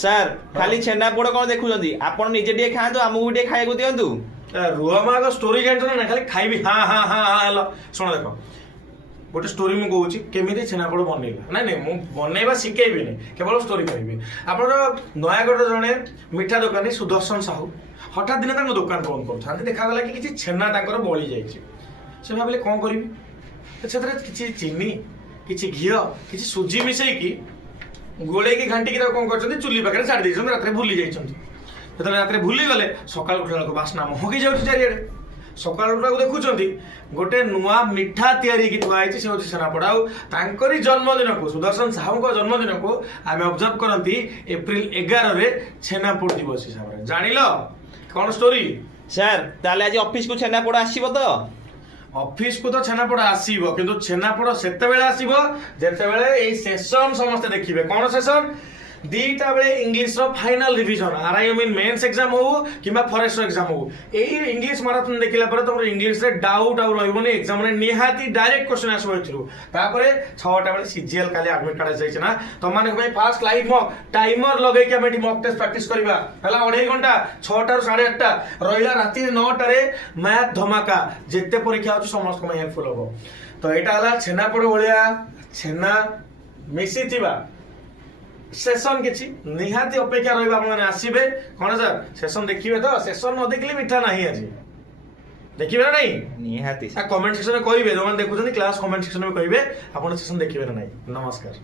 Sir ଖାଲି ଛେନାପୋଡ଼ କ'ଣ ଦେଖୁଛନ୍ତି? ଆପଣ ନିଜେ ଟିକେ ଖାଆନ୍ତୁ, ଆମକୁ ଟିକେ ଖାଇବାକୁ ଦିଅନ୍ତୁ। ରୁହ ମା ଆଗ ଷ୍ଟୋରି ଜାଣିଛ ନା ଖାଲି ଖାଇବି ହଁ ହଁ ହଁ ହଁ ହେଲ। ଶୁଣ ଦେଖ ଗୋଟେ ଷ୍ଟୋରି ମୁଁ କହୁଛି କେମିତି ଛେନାପୋଡ଼ ବନେଇବା। ନାଇଁ ନାଇଁ ମୁଁ ବନେଇବା ଶିଖେଇବିନି, କେବଳ ଷ୍ଟୋରି କହିବି। ଆମର ନୟାଗଡ଼ର ଜଣେ ମିଠା ଦୋକାନୀ ସୁଦର୍ଶନ ସାହୁ ହଠାତ୍ ଦିନେ ତାଙ୍କ ଦୋକାନ ବନ୍ଦ କରୁଥାନ୍ତି। ଦେଖାଗଲା କି କିଛି ଛେନା ତାଙ୍କର ବଳି ଯାଇଛି। ସେ ଭାବିଲେ କ'ଣ କରିବି, ସେଥିରେ କିଛି ଚିନି, କିଛି ଘିଅ, କିଛି ସୁଜି ମିଶେଇକି ଗୋଳେଇକି ଘାଣ୍ଟିକି ତାକୁ କ'ଣ କରିଛନ୍ତି ଚୁଲି ପାଖରେ ଛାଡ଼ି ଦେଇଛନ୍ତି। ରାତିରେ ଭୁଲି ଯାଇଛନ୍ତି। ଯେତେବେଳେ ରାତିରେ ଭୁଲିଗଲେ ସକାଳୁ ଉଠିଲା ବେଳକୁ ବାସ୍ନା ମହକି ଯାଉଛି ଚାରିଆଡ଼େ। ସକାଳୁ ତାକୁ ଦେଖୁଛନ୍ତି ଗୋଟେ ନୂଆ ମିଠା ତିଆରି ହେଇକି ଥୁଆ ହେଇଛି, ସେ ହେଉଛି ଛେନାପୋଡ଼। ଆଉ ତାଙ୍କରି ଜନ୍ମଦିନକୁ, ସୁଦର୍ଶନ ସାହୁଙ୍କ ଜନ୍ମଦିନକୁ ଆମେ ଅବଜର୍ଭ କରନ୍ତି ଏପ୍ରିଲ 11ରେ ଛେନାପୋଡ଼ ଦିବସ ହିସାବରେ। ଜାଣିଲ କ'ଣ ଷ୍ଟୋରି? ସାର୍ ତାହେଲେ ଆଜି ଅଫିସକୁ ଛେନାପୋଡ଼ ଆସିବ ତ? ଅଫିସକୁ ତ ଛେନାପୋଡ଼ ଆସିବ, କିନ୍ତୁ ଛେନାପୋଡ଼ ସେତେବେଳେ ଆସିବ ଯେତେବେଳେ ଏଇ ସେସନ ସମସ୍ତେ ଦେଖିବେ। କ'ଣ ସେସନ? ଦୁଇଟା ବେଳେ ଇଂଲିଶର final revision, RIMN mains exam ହଉ କିମ୍ବା ଫରେଷ୍ଟର ଏକ୍ଜାମ ହଉ, ଏଇ ଇଂଲିଶ ମାରାଥନ ଦେଖିଲା ପରେ ତମର ଇଂଲିଶରେ ଡାଉଟ ଆଉ ରହିବନି। ଏକ୍ଜାମରେ ନିହାତି ଡାଇରେକ୍ଟ କ୍ୱେଶ୍ଚନ ଆସିବ ଏଥିରୁ। ତାପରେ 6ଟା ବେଳେ CGL କାଲି ଆଡମିଟ୍ କାର୍ଡ ଆସିଯାଇଛି ନା, ତମମାନଙ୍କ ପାଇଁ ଫାଷ୍ଟ ଲାଇଭ୍ ମକ୍ ଟାଇମର ଲଗେଇକି ଆମେ ଏଠି ମକ୍ ଟେଷ୍ଟ ପ୍ରାକ୍ଟିସ କରିବା। ହେଲା 2.5 ଘଣ୍ଟା 6ଟାରୁ 8:30 ରହିଲା ରାତି 9ଟାରେ ମ୍ୟାଥ ଧମାକା। ଯେତେ ପରୀକ୍ଷା ଅଛି ସମସ୍ତଙ୍କ ପାଇଁ ହେଲ୍ପଫୁଲ ହବ। ତ ଏଇଟା ହେଲା ଛେନାପୋଡ଼ ଭଳିଆ ଛେନା ମିଶିଥିବା ସେସନ। କିଛି ନିହାତି ଅପେକ୍ଷା ରହିବ, ଆପଣମାନେ ଆସିବେ। କ'ଣ ସାର୍ ସେସନ ଦେଖିବେ ତ? ସେସନ ନ ଦେଖିଲେ ମିଠା ନାହିଁ। ଆଜି ଦେଖିବେ ନା ନାହିଁ? ନିହାତି। କମେଣ୍ଟ ସେକ୍ସନରେ କହିବେ, ଯେଉଁମାନେ ଦେଖୁଛନ୍ତି କ୍ଲାସ୍ କମେଣ୍ଟ ସେକ୍ସନରେ କହିବେ ଆପଣ ସେସନ ଦେଖିବେ ନା ନାହିଁ। ନମସ୍କାର।